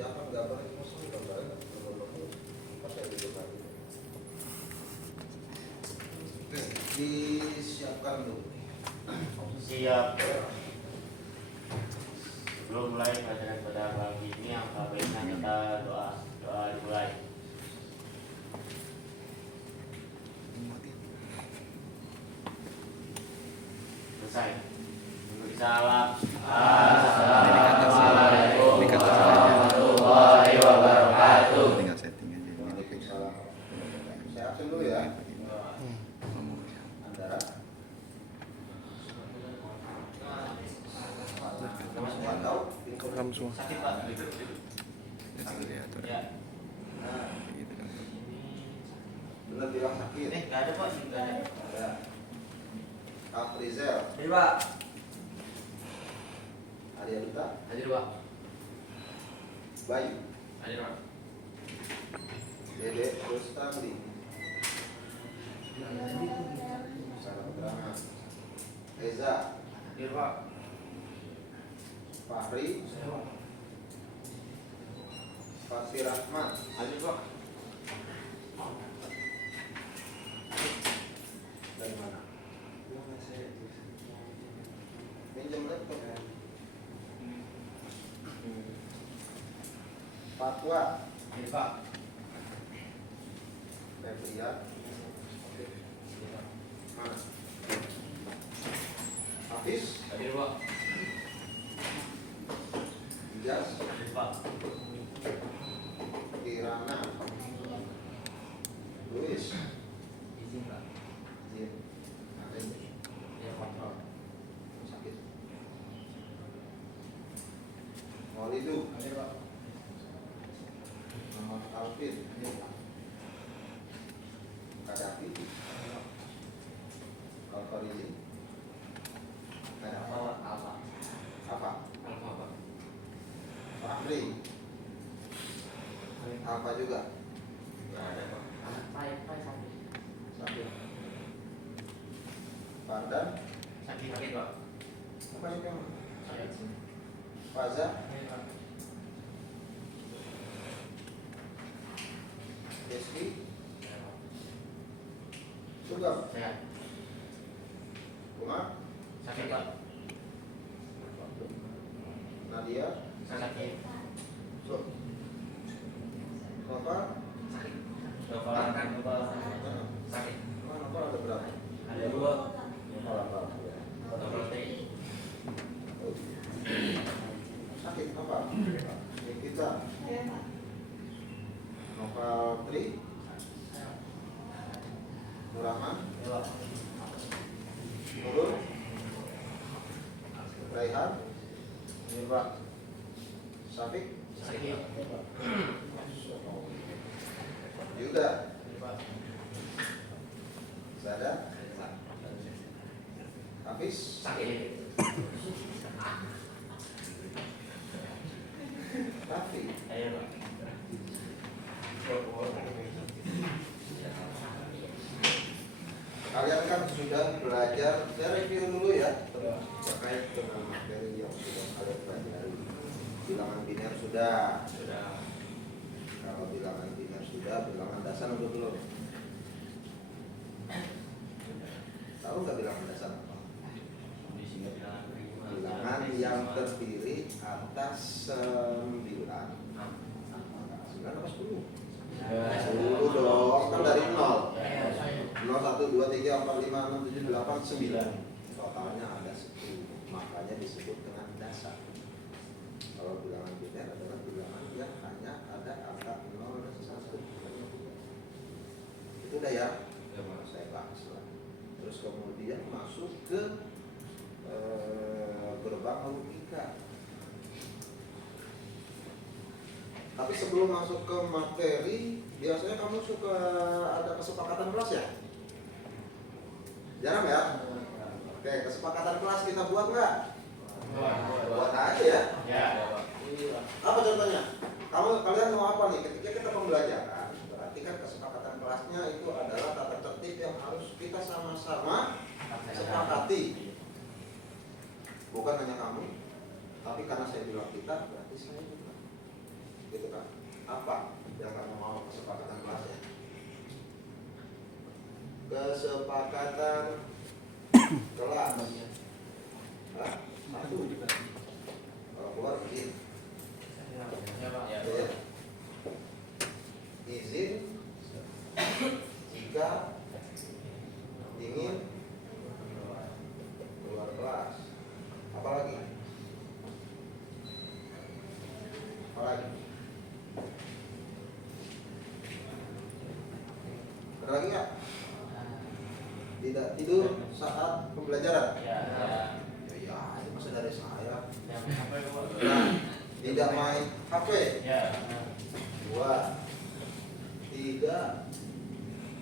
siapa gambar itu semua gambarnya pas saya duduk lagi. Oke, disiapkan dulu. Siap. Sebelum mulai pelajaran pada pagi ini, angka baiknya kita doa dimulai. Selesai. Beri salam. Assalamualaikum warahmatullahi wabarakatuh. Tinggal setting aja. Waalaikumsalam. Saya absen dulu ya. Andara. Tahu Program semua. Sakit Pak. Ya. benar bilang sakit. Nggak ada Pak, nggak ada. Ada. Afrizel. Hadir Pak. Arya Duta. Hadir Pak. Bayu. Hadir Pak. Dede Rustandi. Sarah Putrana. Eza. Hadir Pak. Fahri. Fatri Rahmat. Hadir Pak. Dari mana? Pinjam laptop. Fatwa. Hadir Pak. Febrian. Mana? Hafiz. Hadir Pak. Ijas. Hadir Pak. Kirana. Luis. Izin Pak. Izin. Ada ini. Ya kontrol. Sakit. Maulidu. Hadir Pak. Muhammad Alvin. Kadafi. Alfarizi. Ada apa? Apa? Apa? Apa Pak? Fahri. Apa juga? Nggak ada Pak. Pak sakit. Sakit. Fardan. Sakit Pak. Apa sih kamu? Sakit. Faza. Hadir Pak. Rizky. Sugam. Sehat. Umar. Sakit Pak. Nadia. Sakit. Nova. Sakit. Bapak kan sakit. Nova ada berapa? Ada 2. Apa? Double T. Sakit apa? Nikita. Nova Tri. Nurahman. Nurul. Raihan. Pak. Safik. Sakit. Yuda. Sada. Hafiz. Sakit. Rafi. Ayo Pak. Kalian kan sudah belajar, saya review dulu ya terkait dengan materi yang sudah kalian pelajari. Bilangan biner sudah. Kalau bilangan biner sudah, bilangan dasar udah belum? Tahu nggak bilangan dasar apa? Bilangan yang terdiri atas 9 apa 10? 10 dong, kan dari 0. 0, 1, 2, 3, 4, 5, 6, 7, 8, 9. Totalnya ada 10. Makanya disebut dengan dasar. Kalau bilangan biner adalah bilangan yang hanya ada angka 0 dan 1. Itu udah ya? Saya bahas lah. Terus kemudian masuk ke gerbang logika. Tapi sebelum masuk ke materi, biasanya kamu suka ada kesepakatan kelas ya? Jarang ya? Oke, kesepakatan kelas kita buat nggak? Buat aja ya. Ya. Apa contohnya? Kalian mau apa nih? Ketika kita pembelajaran, berarti kan kesepakatan kelasnya itu adalah tata tertib yang harus kita sama-sama sepakati. Bukan hanya kamu, tapi karena saya bilang kita, berarti saya juga. Kita Apa yang kamu mau kesepakatan kelasnya? Kesepakatan kelas. Hah? Satu. Kalau keluar izin. Ya. Izin jika ingin keluar kelas. Apalagi? Apalagi? Ada lagi nggak? Tidak tidur saat pembelajaran? Ya, itu masih dari saya. Nah, tidak main HP? Ya. 2. Tidak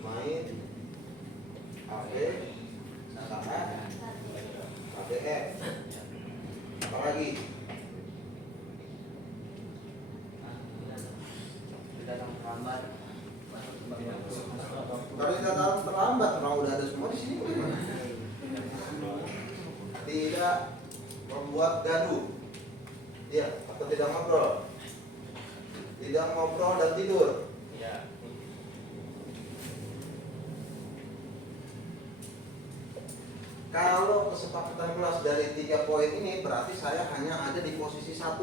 main HP saat KBM. Apalagi? Kalau tidak terlambat, orang udah ada semua di sini. Tidak membuat gaduh, ya, atau tidak ngobrol. Tidak ngobrol dan tidur. Ya. Kalau kesepakatan kelas dari 3 poin ini, berarti saya hanya ada di posisi 1.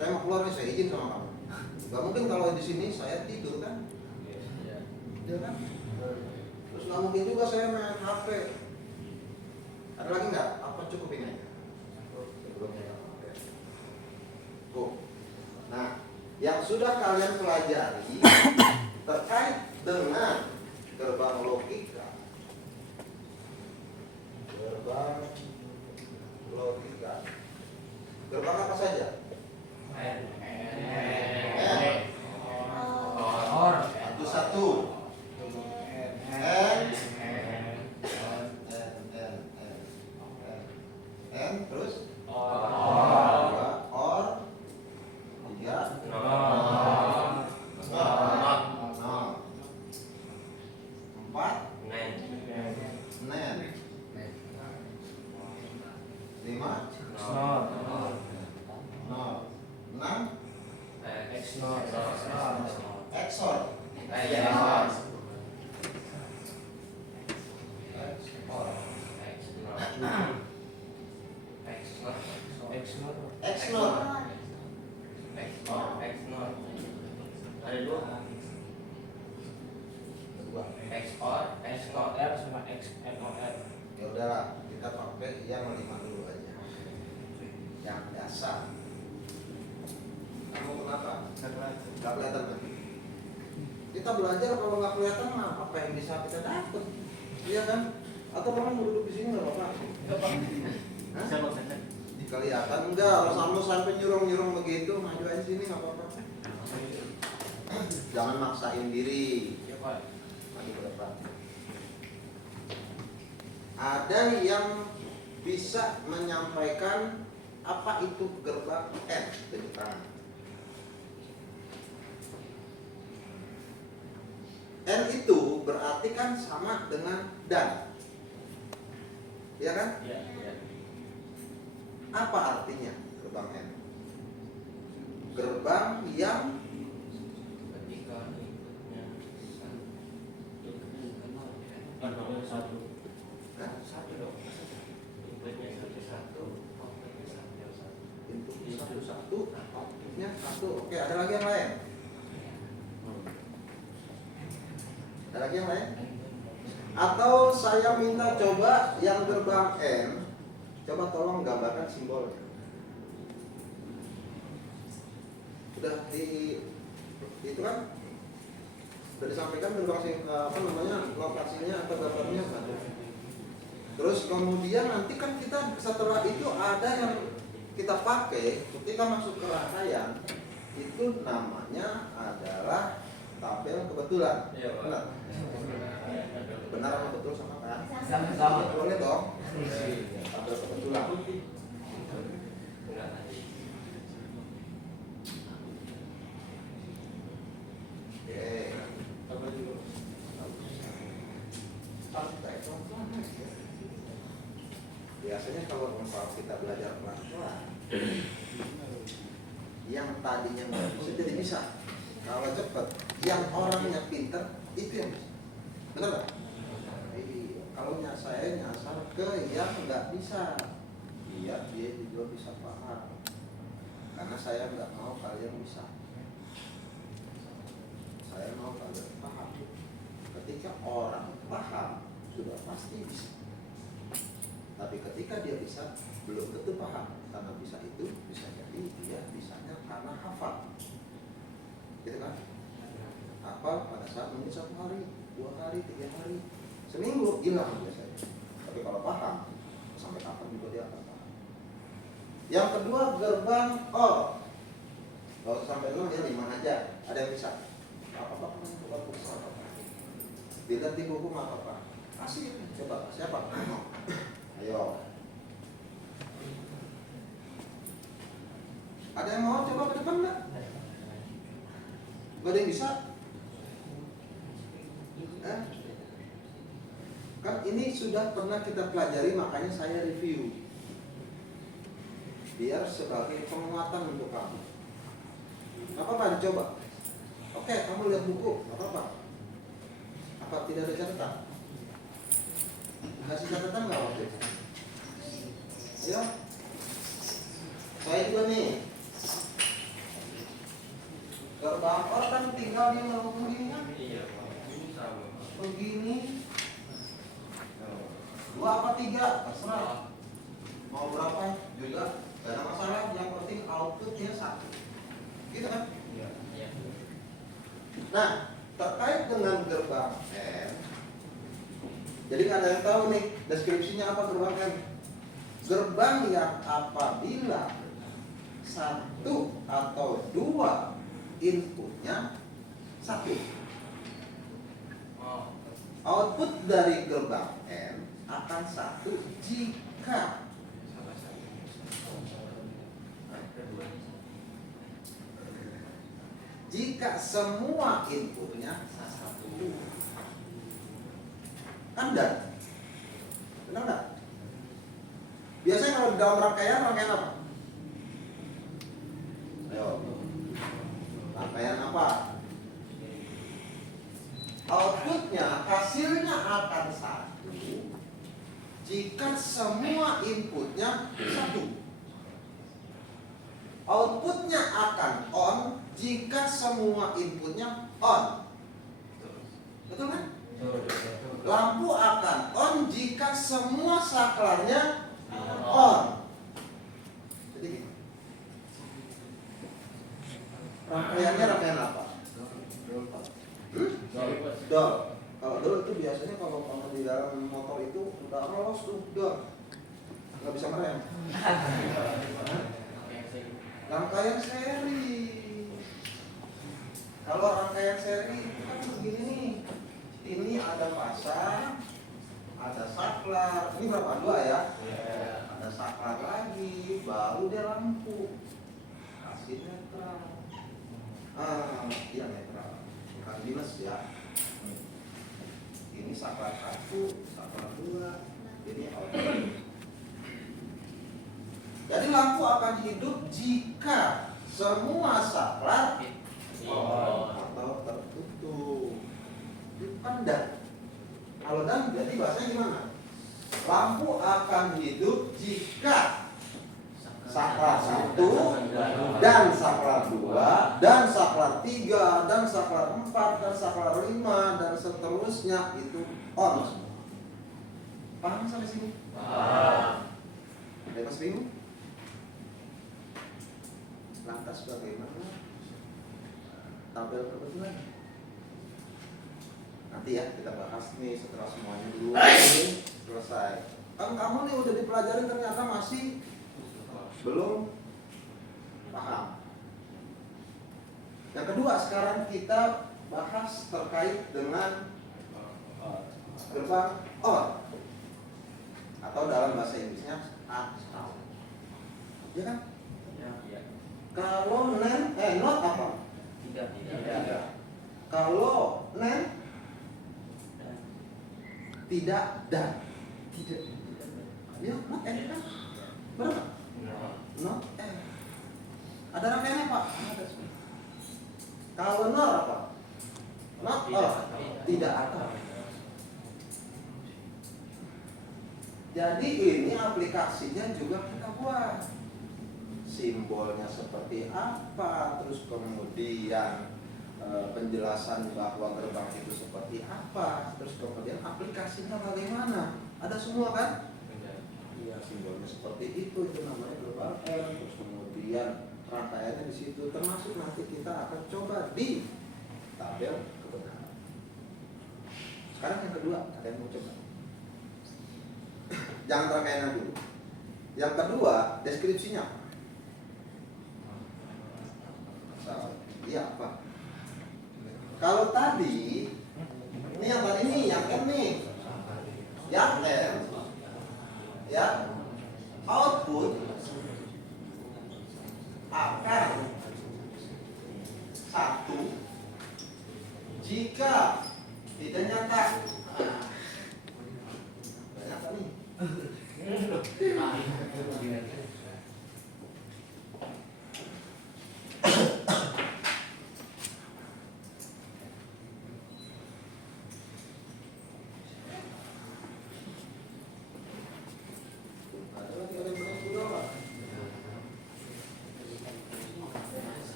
Saya mau keluar nih, saya izin sama kamu. Gak mungkin kalau di sini saya tidur kan? Ya kan? Terus nggak mungkin juga saya main HP. Ada lagi nggak? Apa cukup ini aja? Oke. Nah, yang sudah kalian pelajari terkait dengan gerbang logika. Gerbang logika. Gerbang apa saja? Satu. Terus or 3 4 5 XOR. Ada 2. XOR sama XNOR. Ya udahlah, kita pakai yang 5 dulu aja. Yang dasar. Kamu kenapa? Gak kelihatan kan? Kita belajar kalau nggak kelihatan mah apa yang bisa kita dapat? Iya kan? Atau kamu mau duduk di sini nggak apa-apa? Kelihatan enggak? Kalau kamu sampai nyurung-nyurung begitu, maju aja sini nggak apa-apa. Jangan maksain diri. Maju ke depan. Ada yang bisa menyampaikan apa itu gerbang N? Tunjuk tangan. N itu berarti kan sama dengan dan. Iya kan? Iya. Apa artinya gerbang N? Gerbang yang satu, outputnya 1. Oke, ada lagi yang lain? Ada lagi yang lain? Atau saya minta coba yang gerbang N, coba tolong gambarkan simbolnya. Sudah itu kan? Sudah disampaikan gerbang lokasinya atau gambarnya kan? Terus kemudian nanti kan kita setelah itu ada yang kita pakai ketika masuk ke rangkaian, itu namanya adalah tabel kebetulan. Iya, benar. Benar atau betul sama kan? Sama. Boleh dong. Tabel kebetulan. Biasanya kalau kita belajar pelan-pelan, yang tadinya nggak bisa jadi bisa. Kalau cepet, yang orangnya pinter itu yang bisa. Benar nggak? Iya. Kalau saya nyasar ke yang nggak bisa, biar dia juga bisa paham. Karena saya nggak mau kalian bisa. Saya mau kalian paham. Ketika orang paham, sudah pasti bisa. Tapi ketika dia bisa, belum tentu paham. Karena bisa itu bisa jadi dia bisanya karena hafal, gitu kan? Hafal pada saat mungkin 1 hari, 2 hari, 3 hari, seminggu hilang biasanya. Tapi kalau paham, sampai kapan juga dia akan paham. Yang kedua, gerbang or. Kalau sampai 6 ya 5 aja. Ada yang bisa? Apa-apa bukan pulsa apa-apa. Dilihat di buku apa-apa. Kasih, coba siapa? Ayo. Ada yang mau coba ke depan nggak? Gak ada yang bisa? Kan ini sudah pernah kita pelajari, makanya saya review. Biar sebagai penguatan untuk kamu. Gak apa-apa dicoba. Oke, kamu lihat buku, gak apa-apa. Apa tidak ada catatan? Kasih catatan nggak waktu itu? Ayo. Saya juga nih. Gerbang or kan tinggal dia ngomong begini kan? Begini. 2 apa 3, terserah. Mau berapa juga, gak ada masalah. Yang penting outputnya 1. Gitu kan? Nah, terkait dengan gerbang N, jadi nggak ada yang tahu nih deskripsinya apa gerbang N. Gerbang yang apabila 1 atau 2 inputnya 1. Output dari gerbang N akan 1 jika semua inputnya 1. Kan dan? Benar nggak? Biasanya kalau di dalam rangkaian apa? Ayo. Rangkaian apa? Outputnya, hasilnya akan 1 jika semua inputnya 1. Outputnya akan on jika semua inputnya on. Betul kan? Lampu akan on jika semua saklarnya on. Jadi gitu. Rangkaiannya rangkaian apa? Dol. Kalau dol itu biasanya kalau kamu di dalam motor itu udah lolos tuh dol, nggak bisa merem. Rangkaian seri. Kalau rangkaian seri itu kan begini nih. Ini ada pasang, ada saklar. Ini berapa? 2 ya? Ada saklar lagi, baru dia lampu. Kasih netral. Iya netral. Bukan minus ya. Ini saklar 1, saklar 2. Ini output. Jadi lampu akan hidup jika semua saklar atau tertutup. Bukan dan. Kalau dan berarti bahasanya gimana? Lampu akan hidup jika saklar 1 dan saklar 2 dan saklar 3 dan saklar 4 dan saklar 5 dan seterusnya itu on. Paham sampai sini? Paham. Ada yang masih bingung? Lantas bagaimana tabel kebetulan? Nanti ya kita bahas nih setelah semuanya dulu ini selesai. Kan kamu nih udah dipelajari ternyata masih belum paham. Yang kedua, sekarang kita bahas terkait dengan gerbang OR atau dalam bahasa Inggrisnya atau. Ya kan? Kalau not apa? Tidak. Kalau tidak dan. Tidak. Ya, not and kan? Berapa? Not and. Ada rangkaiannya Pak? Kalau not apa? Not off, tidak ada. Jadi ini aplikasinya juga kita buat. Simbolnya seperti apa, terus kemudian penjelasan bahwa gerbang itu seperti apa, terus kemudian aplikasinya bagaimana. Ada semua kan? Iya, simbolnya seperti itu namanya gerbang R. Terus kemudian rangkaiannya di situ, termasuk nanti kita akan coba di tabel kebenaran. Sekarang yang kedua, ada yang mau coba? Jangan rangkaiannya dulu. Yang kedua, deskripsinya apa? Iya apa? Kalau tadi, ini yang tadi nih, yang M nih, yang M, ya, output akan 1 jika tidak nyata. Nyata nih.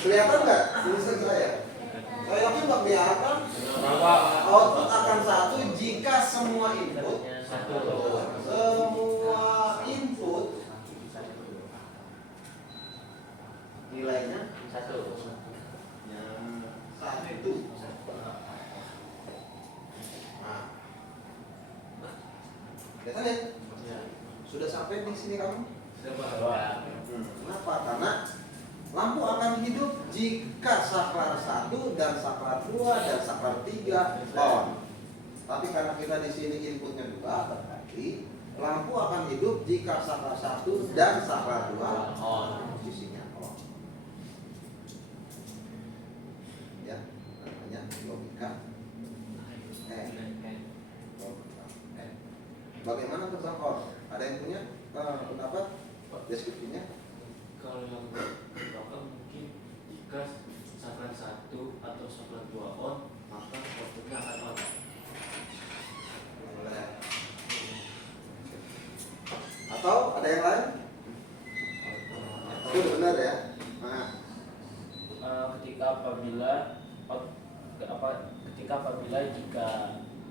Kelihatan nggak tulisan saya? Saya yakin nggak kelihatan. Output akan 1 jika semua input nilainya 1. Nah, kelihatan ya? Sudah sampai di sini kamu? Kenapa? Karena lampu akan hidup jika saklar 1 dan saklar 2 dan saklar 3 on. Tapi karena kita di sini inputnya 2, berarti lampu akan hidup jika saklar 1 dan saklar 2 on. Posisinya on. Ya, namanya logika. Bagaimana tentang on? Ada yang punya pendapat? Deskripsinya? Kalau yang belakang mungkin jika saklar 1 atau saklar 2 on, maka outputnya akan on. Atau ada yang lain? Itu benar ya. Nah,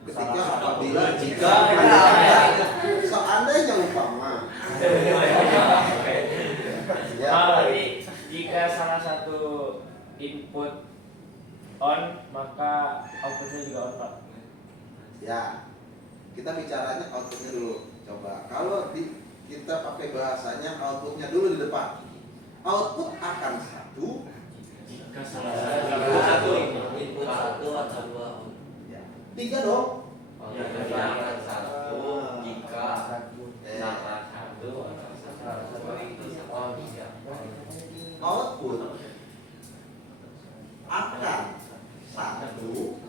Ketika apabila jika seandainya umpama ya, jika salah satu input on, maka outputnya juga on, Pak. ya, kita bicaranya outputnya dulu. Coba kalau kita pakai bahasanya outputnya dulu di depan. Output akan 1 Jika salah Satu. input 1 atau 2 on. ya. 3 dong. Ya, akan 1 jika saklar 1 atau saklar 2 itu on. Output akan 1.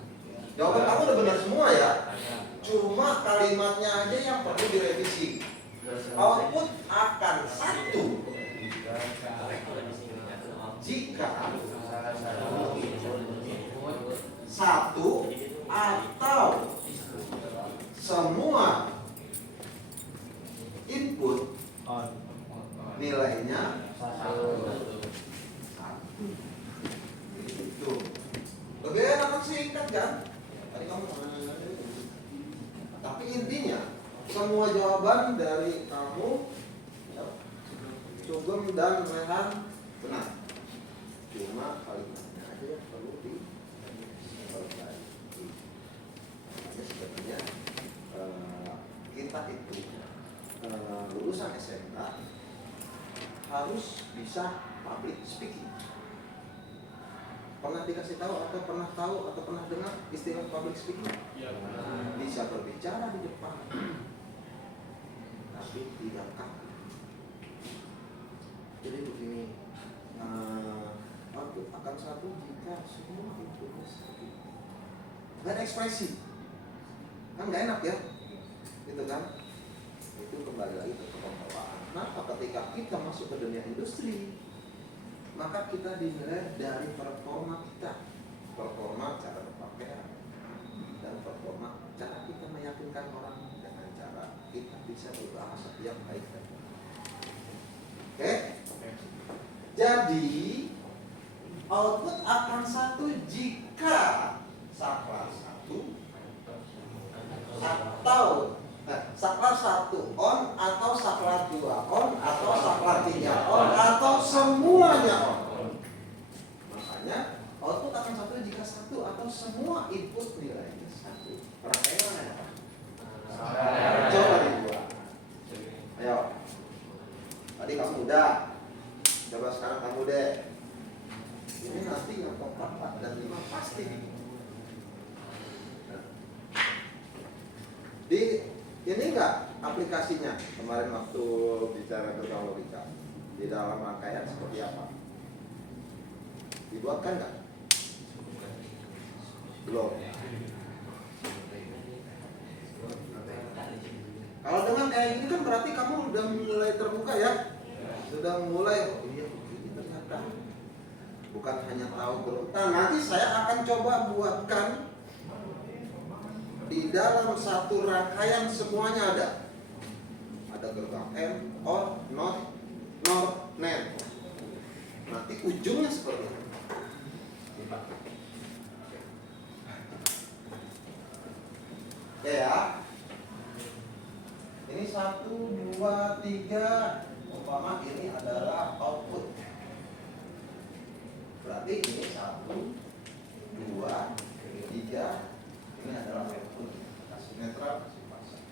Jawaban kamu udah benar semua ya. Cuma kalimatnya aja yang perlu direvisi. Output akan 1 jika 1 atau semua input nilainya 1. Gitu. Lebih enak singkat kan? Tadi kamu tapi intinya semua jawaban dari kamu Sugeng dan Rehan benar. Cuma kalimatnya aja yang perlu diperbaiki. Sebenarnya kita itu lulusan SMK harus bisa public speaking. Pernah dikasih tahu atau pernah dengar istilah public speaking? Ya. Bisa berbicara di depan, tapi tidak kaku. Jadi begini, output akan 1 jika semua itu dan ekspresi. Kan nggak enak ya, gitu kan? Itu kembali lagi ke pengelolaan. Kenapa? Ketika kita masuk ke dunia industri, maka kita dinilai dari performa kita, performa cara berpakaian, dan performa cara kita meyakinkan orang dengan cara kita bisa berbahasa yang baik dan benar. Oke? Jadi output akan satu jika saklar satu atau saklar 1 on atau saklar 2 on atau saklar 3 on atau semuanya on. Makanya output akan satu jika satu atau semua input nilainya satu. Perhatikan mana ya? Coba dibuat. Ayo. Tadi kamu udah. Coba sekarang kamu deh. Ini nanti yang keempat 4 dan 5 pasti. Di ini enggak aplikasinya kemarin waktu bicara tentang logika di dalam rangkaian seperti apa? Dibuatkan enggak? Belum. Kalau dengan kayak gini kan berarti kamu udah mulai terbuka ya, sudah mulai oh iya ini ternyata bukan hanya tahu belum. Nah nanti saya akan coba buatkan di dalam satu rangkaian semuanya ada gerbang M, OR, NOT, NOR, NAND. Nanti ujungnya seperti ini. Ya, ini 1, 2, 3. Umpama ini adalah output. Berarti ini 1, 2, 3. Ini adalah output. Kasih netral, kasih pasang.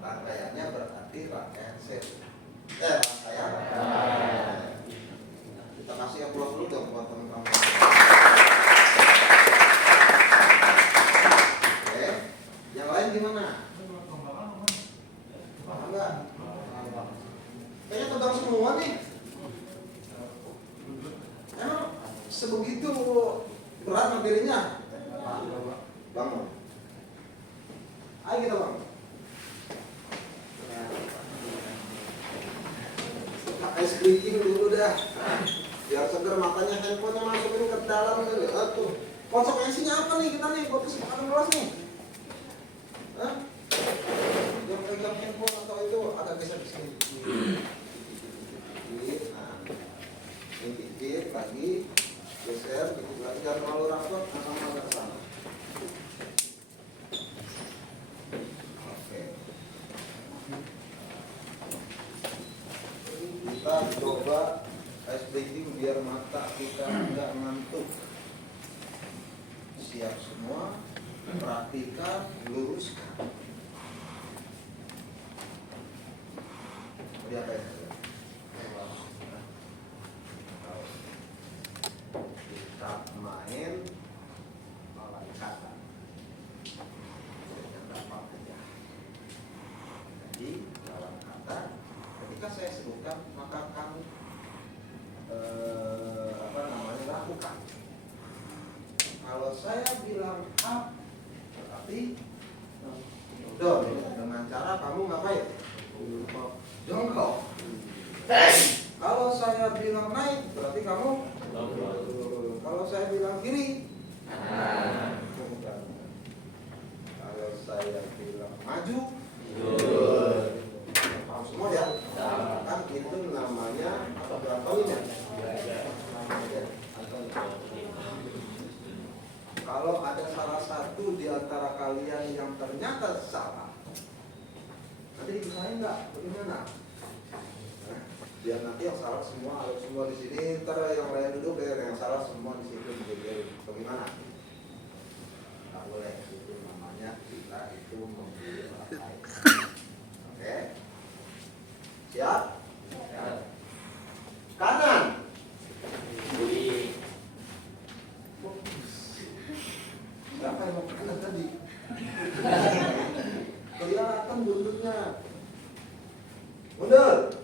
Rangkaiannya berarti rangkaian set. Rangkaian. Kita kasih yang dulu dong buat teman-teman. Oke. Yang lain gimana? Paham nggak? Kayaknya tebang semua nih. Emang sebegitu berat materinya? Bangun. Ayo kita bangun. Ice breaking dulu dah. Biar seger matanya, handphonenya masukin ke dalam dulu. Tuh. Konsekuensinya apa nih kita nih buat kesepakatan kelas nih? Hah? Yang pegang handphone atau itu agak geser ke sini. Nah, ini dikit lagi, geser, dikit lagi, jangan terlalu rapat, sama agak sama. Oke. Kita coba ice breaking biar mata kita nggak ngantuk. Siap semua, perhatikan, luruskan. Jadi apa ya? Kita main lawan kata. Jadi lawan kata, ketika saya sebutkan maka kamu lakukan. Kalau saya bilang up, berarti down. Dengan cara kamu ngapain? Jongkok. Kalau saya bilang naik, berarti kamu. Kalau saya bilang kiri, kalau saya bilang maju, paham semua ya? Kan itu namanya apa berapa? Kalau ada salah satu di antara kalian yang ternyata salah, nanti dipisahin nggak? Bagaimana? Biar nanti yang salah semua, harus semua di sini, ntar yang lain duduk, yang salah semua di situ. Bagaimana? Nggak boleh. Itu namanya kita itu membeli rakyat. Oke? Siap? Kanan. Siapa yang mau kanan tadi? Kelihatan buntutnya. Mundur.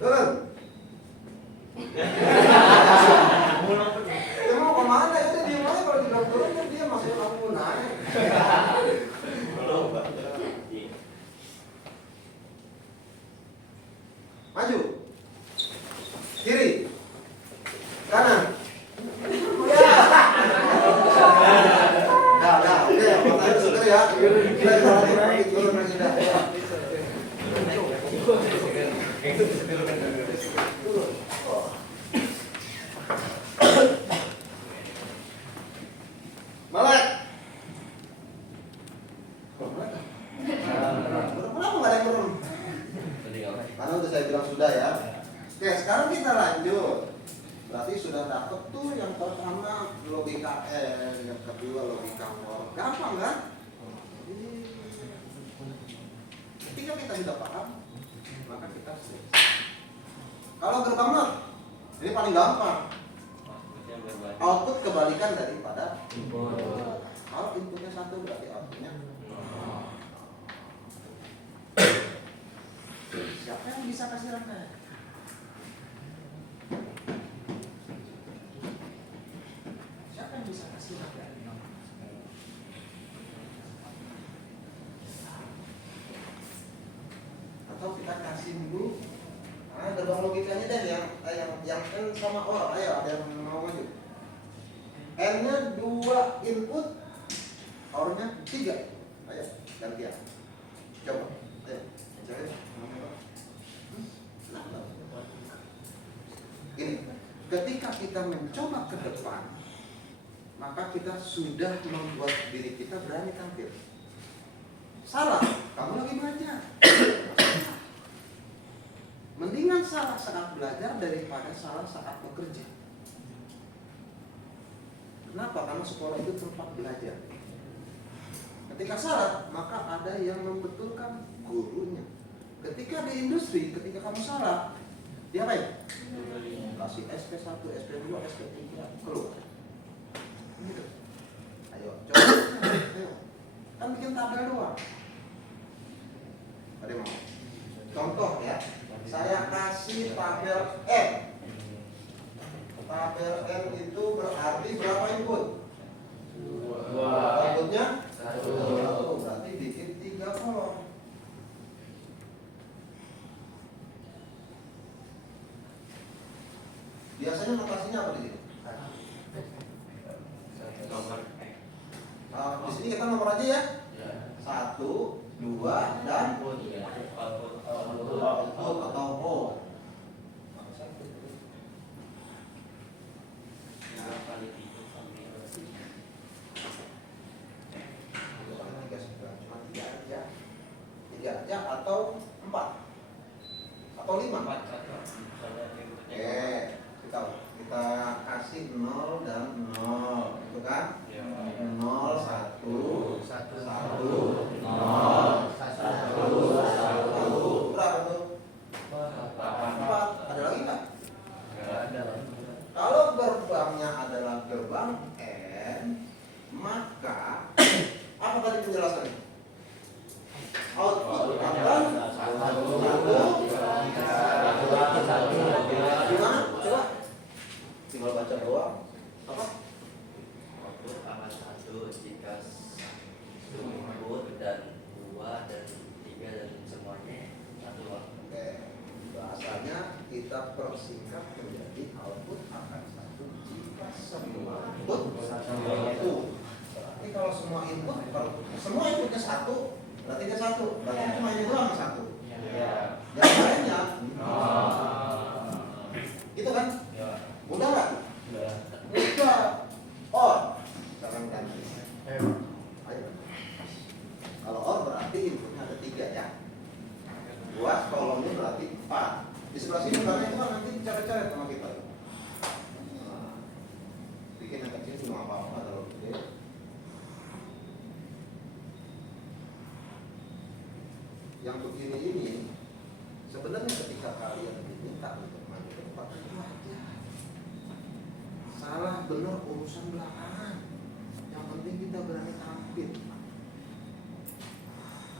Turun. Maju. Kiri. Kanan. Ya. Dah, oke, matanya seger ya. Kita turun lagi dah. Melek. Kenapa nggak ada yang merem? Karena udah saya bilang sudah ya. Oke, sekarang kita lanjut. Berarti sudah dapet tuh yang pertama logika N, yang kedua logika OR. Gampang kan? Ketika kita sudah paham, maka kita selesai. Kalau gerbang not, ini paling gampang. Output kebalikan daripada input. Kalau inputnya 1 berarti outputnya 0. Siapa yang bisa kasih rangkaian? Siapa yang bisa kasih rangkaian? Atau kita kasih dulu gerbang logikanya deh yang N sama OR. Ayo, ada yang mau maju? N-nya 2 input, OR-nya 3. Ayo, gantian. Coba, ayo. Gini, ketika kita mencoba ke depan, maka kita sudah membuat diri kita berani tampil. Salah, kamu lagi belajar. Mendingan salah saat belajar daripada salah saat bekerja. Kenapa? Karena sekolah itu tempat belajar. Ketika salah, maka ada yang membetulkan gurunya. Ketika di industri, ketika kamu salah, diapain? Kasih SP1, SP2, SP3, keluar. Gitu. Ayo, coba. Ayo. Kan bikin tabel doang. Ada yang mau? Contoh ya. Saya kasih tabel N. Tabel N itu berarti berapa input? 2. Outputnya 1. Berarti bikin 3 kolom. Biasanya notasinya apa di sini? Di sini kita nomor aja ya. 1, 2, dan output atau O. Tiga aja atau 4 atau 5. Oke, kita kasih 0 dan 0, itu kan? 0, 1, 1, 0, 1, 1, 1. Berapa tuh? 4. Ada lagi nggak? Kalau gerbangnya adalah gerbang N, maka apa tadi penjelasannya? Output akan 1. Gimana? Coba. Tinggal baca doang. Apa? Output akan 1 jika input dan 2 dan 3 dan semuanya 1. Oke. Bahasanya kita persingkat menjadi output akan 1 jika semua input 1. Berarti kalau semua inputnya 1, berarti dia 1. Berarti cuma ini doang 1. Yang lainnya gitu kan? Mudah nggak? Mudah. OR. Sekarang ganti. Ayo. Kalau OR berarti inputnya ada 3 ya. Buat kolomnya berarti 4. Di sebelah sini karena itu kan nanti dicoret-coret sama kita. Bikin yang kecil cuma apa-apa kalau gede. Yang begini ini sebenarnya ketika kalian diminta untuk maju ke depan itu aja. Salah benar urusan belakangan. Yang penting kita berani tampil.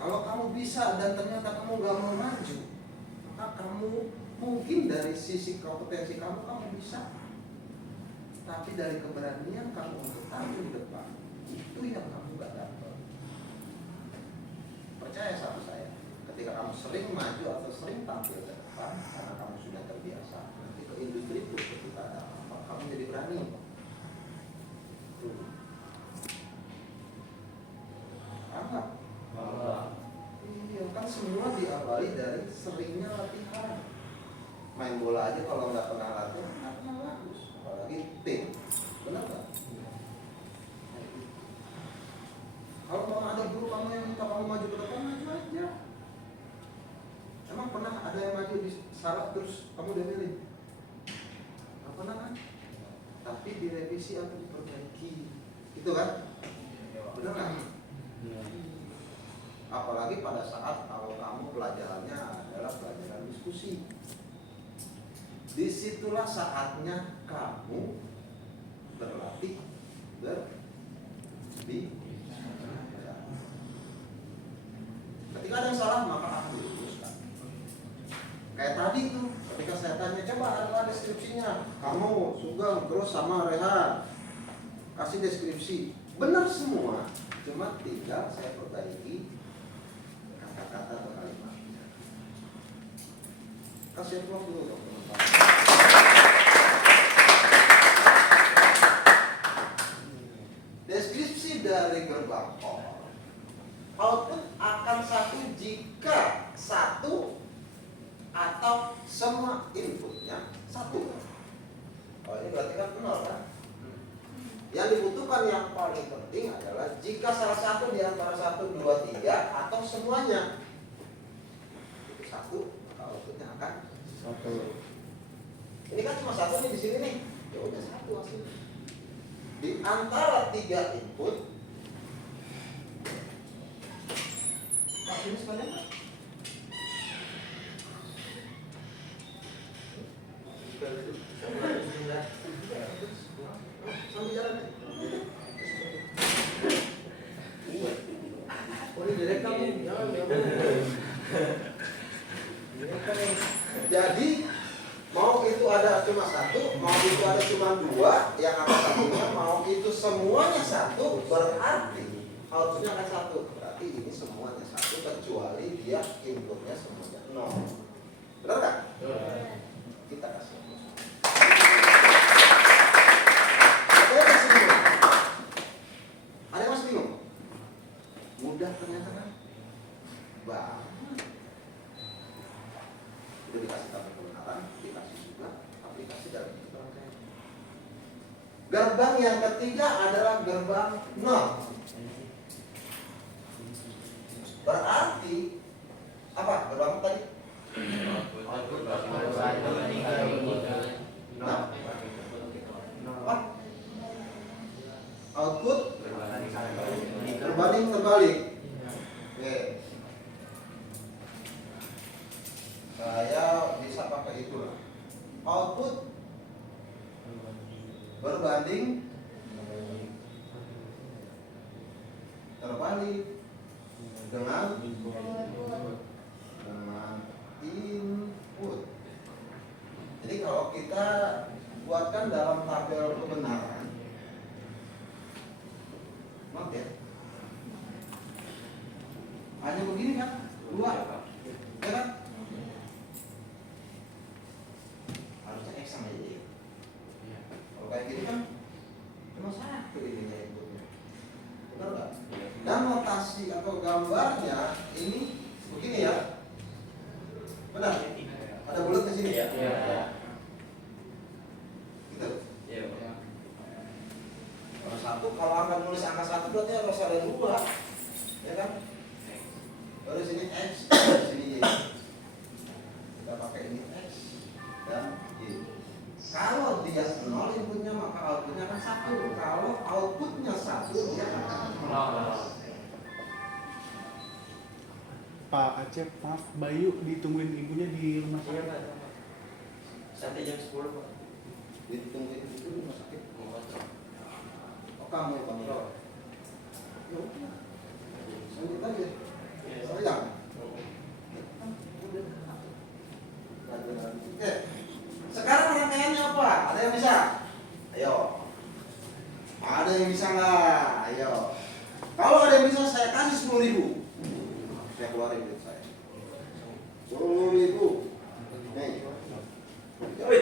Kalau kamu bisa dan ternyata kamu gak mau maju, maka kamu mungkin dari sisi kompetensi kamu bisa. Tapi dari keberanian kamu untuk tampil di depan, itu yang kamu gak dapat. Percaya sama saya. Ketika kamu sering maju atau sering tampil ke depan, kapan? Karena kamu sudah terbiasa. Nanti ke industri pun ketika ada apa, kamu jadi berani. Apa? Iya, kan semua diawali dari seringnya latihan. Main bola aja kalau nggak pernah latihan, nggak pernah bagus. Apalagi tim, benar nggak? Kalau mau ada guru kamu yang minta kamu maju ke depan, maju aja. Emang pernah ada yang maju di salah terus kamu diomelin? Nggak pernah kan? Tapi direvisi atau diperbaiki, gitu kan? Benar nggak? Apalagi pada saat kalau kamu pelajarannya adalah pelajaran diskusi. Disitulah saatnya kamu berlatih berbicara. Ketika ada yang salah maka akan diluruskan. Kayak tadi tuh, ketika saya tanya coba ada deskripsinya, kamu Sugeng terus sama Rehan kasih deskripsi, benar semua, cuma tinggal saya perbaiki kata-kata atau kalimatnya. Kasih waktu dulu dong teman-teman. Deskripsi dari gerbang tol output akan satu jika satu atau semua inputnya satu. Oh ini berarti kan nol kan? Yang dibutuhkan yang paling penting adalah jika salah satu di antara 1, 2, 3 atau semuanya itu satu, maka outputnya akan satu. Ini kan cuma satu nih di sini nih, ya udah satu hasilnya. Di antara 3 input, Pak ini sekalian Pak. Sambil jalan nih. Oh ini direct kamu. Jadi mau itu ada cuma satu, mau itu ada cuma 2, yang akan satunya mau itu semuanya satu, berarti outputnya akan satu. Berarti ini semuanya satu kecuali dia inputnya semuanya 0. Benar nggak? Kita kasih. Ada yang masih bingung? Mudah ternyata kan? Banget. Udah dikasih tabel kebenaran, dikasih juga aplikasi dalam rangkaian. Gerbang yang ketiga adalah gerbang 0. Berarti apa? Gerbang tadi? Output berbanding terbalik. Oke. Saya bisa pakai itu lah. Output berbanding terbalik dengan input. Jadi kalau kita buatkan dalam tabel kebenaran, maaf ya, hanya begini kan, 2, ya kan? Harusnya X sama Y. Kalau kayak gini kan cuma 1 ininya inputnya, benar nggak? Dan notasi atau gambarnya ini begini ya, benar? Ada bulat di sini ya? Gitu. Kalau 1, kalau akan nulis angka 1 berarti harus ada 2, ya kan? Baru sini X, sini Y. Kita pakai ini X dan Y. Kalau dia 0 inputnya maka outputnya akan 1. Kalau outputnya 1 dia akan 0. Pak Acep, maaf, Bayu ditungguin ibunya di rumah sakit. Sampai jam 10 Pak. Ditungguin itu di rumah sakit. Oh kamu kontrol. Ya udah. Lanjut aja. Sayang. Oke. Sekarang rangkaiannya apa? Ada yang bisa? Ayo. Ada yang bisa nggak? Ayo. Kalau ada yang bisa saya kasih 10.000. Saya keluarin duit saya. 10.000. Ini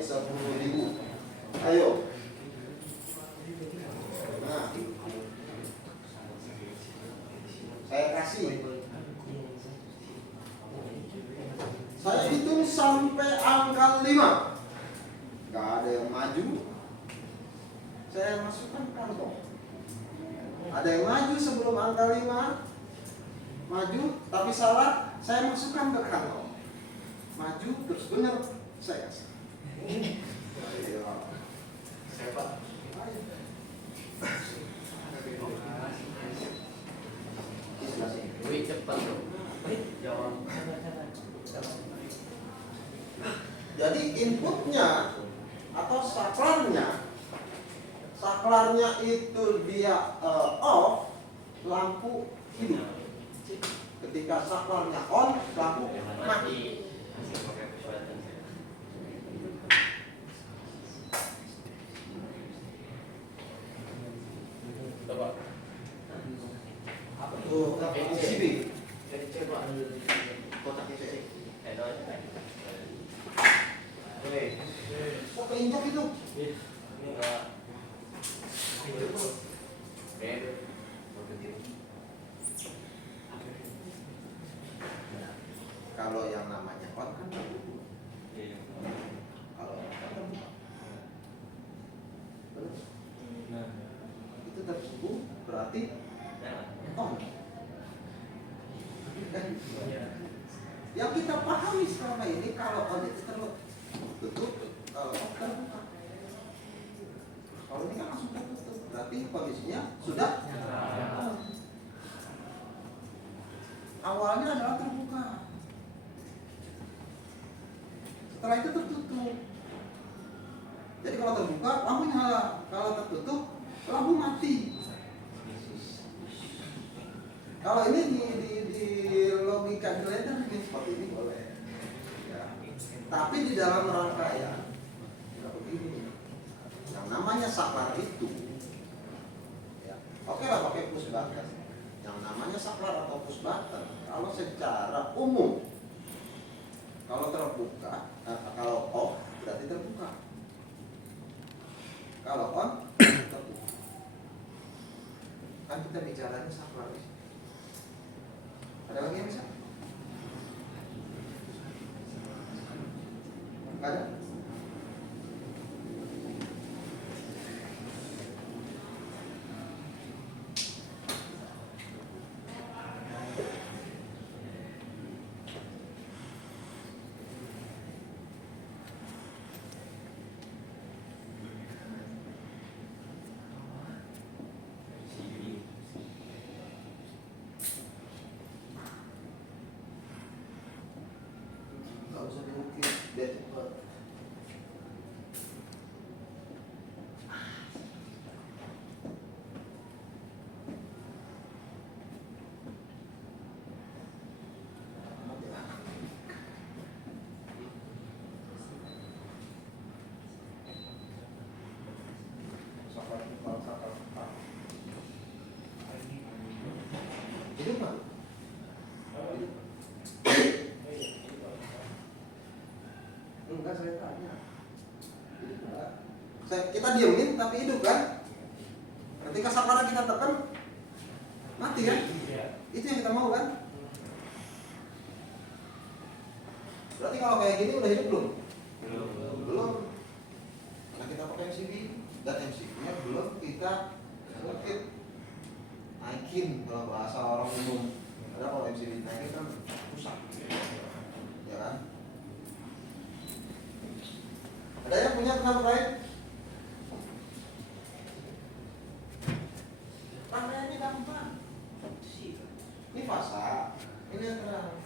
10.000. Ayo. Nah, saya kasih. Saya hitung sampai angka 5. Gak ada yang maju. Saya masukkan kantong. Ada yang maju sebelum angka 5. Maju, tapi salah, saya masukkan ke kantong. Maju, terus benar, saya kasih. Ayo. Siapa? Wih cepat dong. Jawab. Jadi inputnya atau saklarnya itu dia off, lampu hidup. Ketika saklarnya on, lampu mati. Apa tuh? MCB. Kotak itu sih. Kok keinjak itu? Ini enggak. Kalau yang namanya on kan terbuka. Kalau on kan terbuka. Itu terhubung berarti on. Yang kita pahami selama ini kalau on itu tertutup, kalau off terbuka. Kalau ini kan langsung tertutup, berarti kondisinya sudah on. Awalnya adalah terbuka. Setelah itu tertutup. Jadi kalau terbuka lampu nyala, kalau tertutup lampu mati. Kalau ini di logika blender ini seperti ini boleh. Ya. Tapi di dalam rangkaian tidak begini. Yang namanya saklar itu, ya, oke lah pakai push button. Yang namanya saklar atau push button, kalau secara umum, kalau terbuka, kalau off berarti terbuka. Kalau on terbuka. Kan kita bicaranya saklar. Ada lagi yang bisa? Nggak ada? Nggak usah diukir, biar cepat. Hidup nggak? Enggak, saya tanya. Hidup nggak? Kita diemin tapi hidup kan? Ketika saklar kita tekan, mati kan? Itu yang kita mau kan? Berarti kalau kayak gini udah hidup belum? Belum. Karena kita pakai MCB dan MCB-nya belum kita mungkin naikin kalau bahasa orang umum. Karena kalau MCB naikin kan rusak, ya kan? Ada yang punya kenapa lain? Rangkaiannya gampang. Ini fasa, ini yang terang.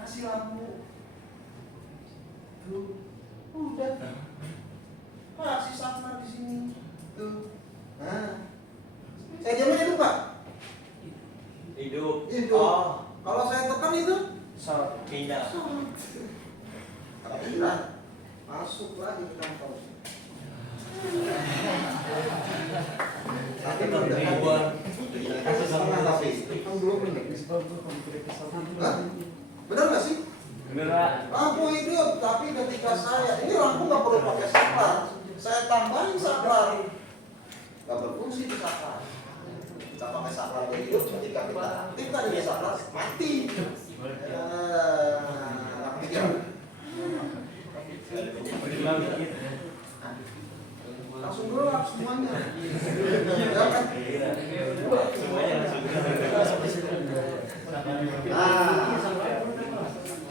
Kasih lampu. Tuh, udah. Kasih saklar di sini. Tuh. Nah, saya jamin itu Pak. Hidup. Hidup. Kalau saya tekan itu, Pindah. kalau tidak masuk lagi ke kantor. Tapi Ribuan. kasih setengah tapi kan belum ini. Hah? Benar nggak sih? Lampu hidup, tapi ketika ini lampu nggak perlu pakai saklar, saya tambahin saklar, nggak berfungsi di saklar. Kita pakai saklar hidup, ketika kita aktifkan ini saklar mati. Langsung gelap semuanya.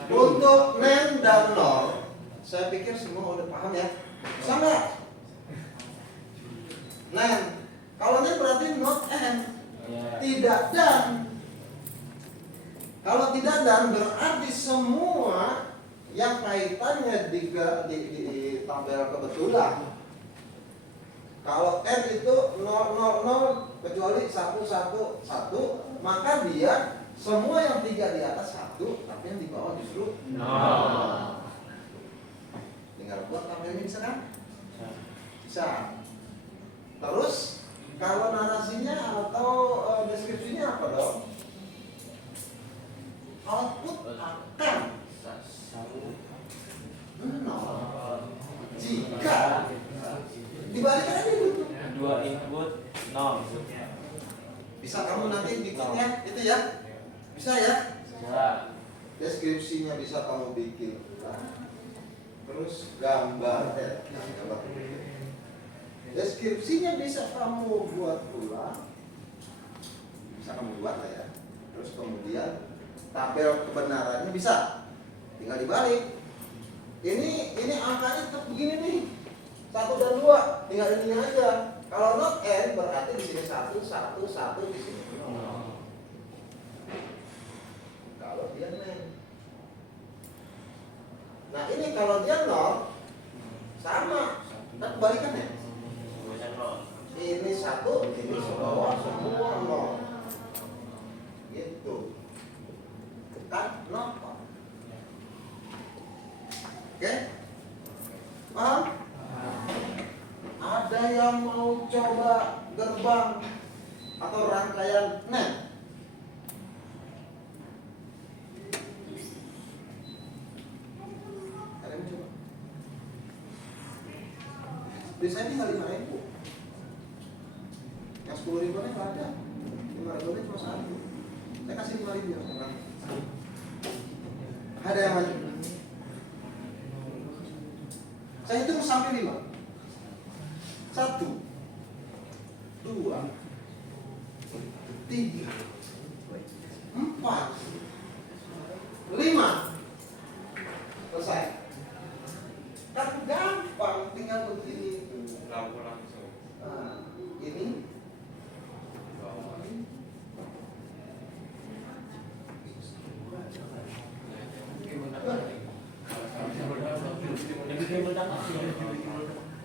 Untuk NaN dan NOR, saya pikir semua udah paham ya. Bisa nggak? NaN, kalau NaN berarti not and, tidak dan. Kalau tidak dan berarti semua yang kaitannya ditampil kebetulan. Kalau n itu 0, 0, 0 kecuali 1, 1, 1, maka dia semua yang 3 di atas 1, tapi yang di bawah justru 0. Tinggal buat tabelnya bisa kan? Bisa. Terus kalau narasinya atau deskripsinya apa dong? Output akan 0 jika dibalik aja dulu. 2 input 0. Bisa kamu nanti bikin ya, itu ya. Bisa ya? Bisa. Deskripsinya bisa kamu bikin. Terus gambar gambar. Deskripsinya bisa kamu buat ulang. Bisa kamu buat lah ya. Terus kemudian tabel kebenarannya bisa. Tinggal dibalik. Ini angkanya tetap begini nih. 1 dan 2, tinggal ininya aja. Kalau not n berarti di sini 1, 1, 1 di sini 0. Kalau dia NaN. Nah ini kalau dia 0 sama, kan kebalikannya. Ini 1, ini bawah semua 0. Gitu. Kan not. Oke? Paham? Ada yang mau coba gerbang atau rangkaian NaN? Ada yang mau coba? Biasanya tinggal 5.000. Yang 10.000 nya nggak ada. 5.000 nya cuma 1. Saya kasih 5.000 ya sekarang. Ada yang maju? Saya hitung sampai 5. 1, 2, 3, 4, 5. Selesai. Kan gampang, tinggal begini. Lampu langsung. Nah, ini.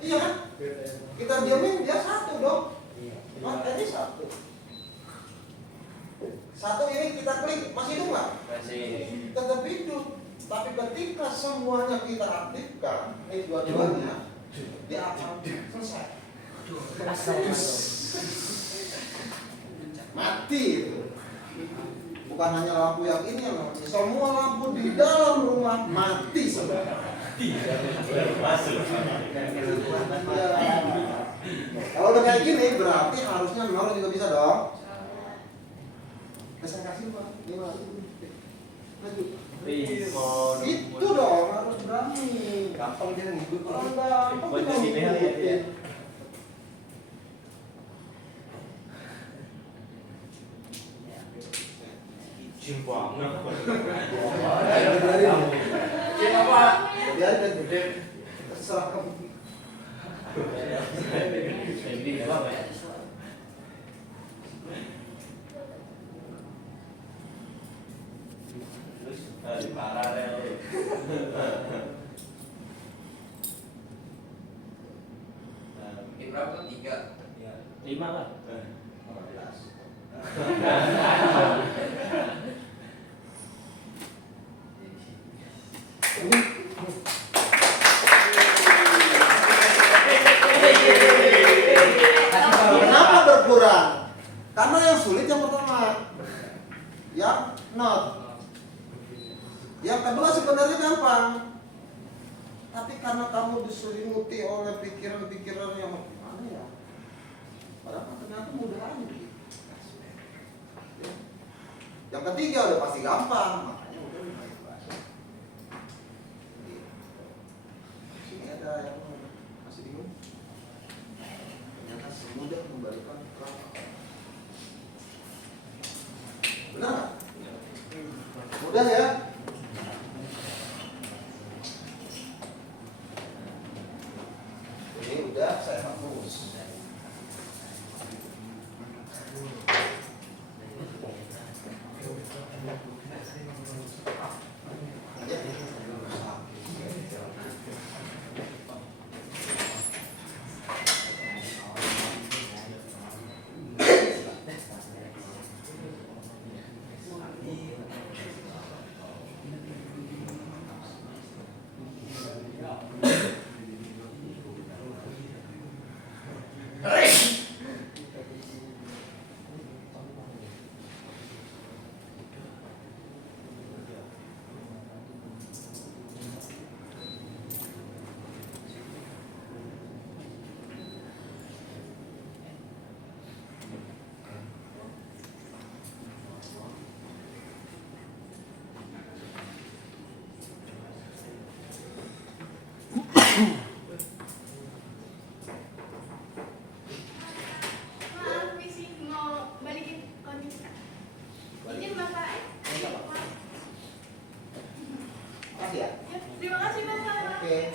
Iya kan? Kita diamin dia 1 dong. Makanya 1. 1 ini kita klik, masih hidup nggak? Masih. Tetap hidup. Tapi ketika semuanya kita aktifkan, ini dua-duanya, dia akan selesai. Mati itu. Bukan hanya lampu yang ini yang mati, semua lampu di dalam rumah mati semua. Masuk. Kalau udah kayak gini berarti harusnya 0 juga bisa dong. Saya kasih Pak, 5. Itu dong harus berani. Gampang dia ngikut. Kalau gampang Buat kita sini ya. ngikutin. Izin banget. Kenapa? Biarin gede. Terserah kamu. Jadi apa ya? Terus di paralel. Bikin berapa? 3. 5 lah. 15. Kenapa berkurang? Karena yang sulit yang pertama, yang not. Yang kedua sebenarnya gampang. Tapi karena kamu diselimuti oleh pikiran-pikiran yang gimana ya? Padahal ternyata mudah aja gitu. Ya. Yang ketiga udah pasti gampang, makanya udah baik-baik. Sini ada yang masih bingung. Ternyata semudah membalikan telapak. Benar nggak? Mudah ya? Ini udah saya hapus. Maaf, misi mau balikin kondisi. Izin Bapak. Makasih ya. Ya, terima kasih Bapak. Oke.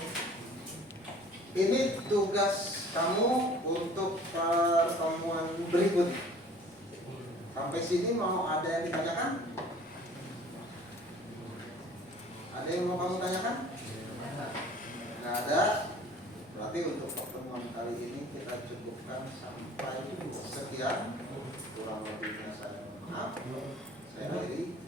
Ini tugas kamu untuk pertemuan berikut. Sampai sini mau ada yang ditanyakan? Ada yang mau kamu tanyakan? Nggak ada. Berarti untuk pertemuan kali ini kita cukupkan sampai sekian. Kurang lebihnya saya mohon maaf. Saya akhiri.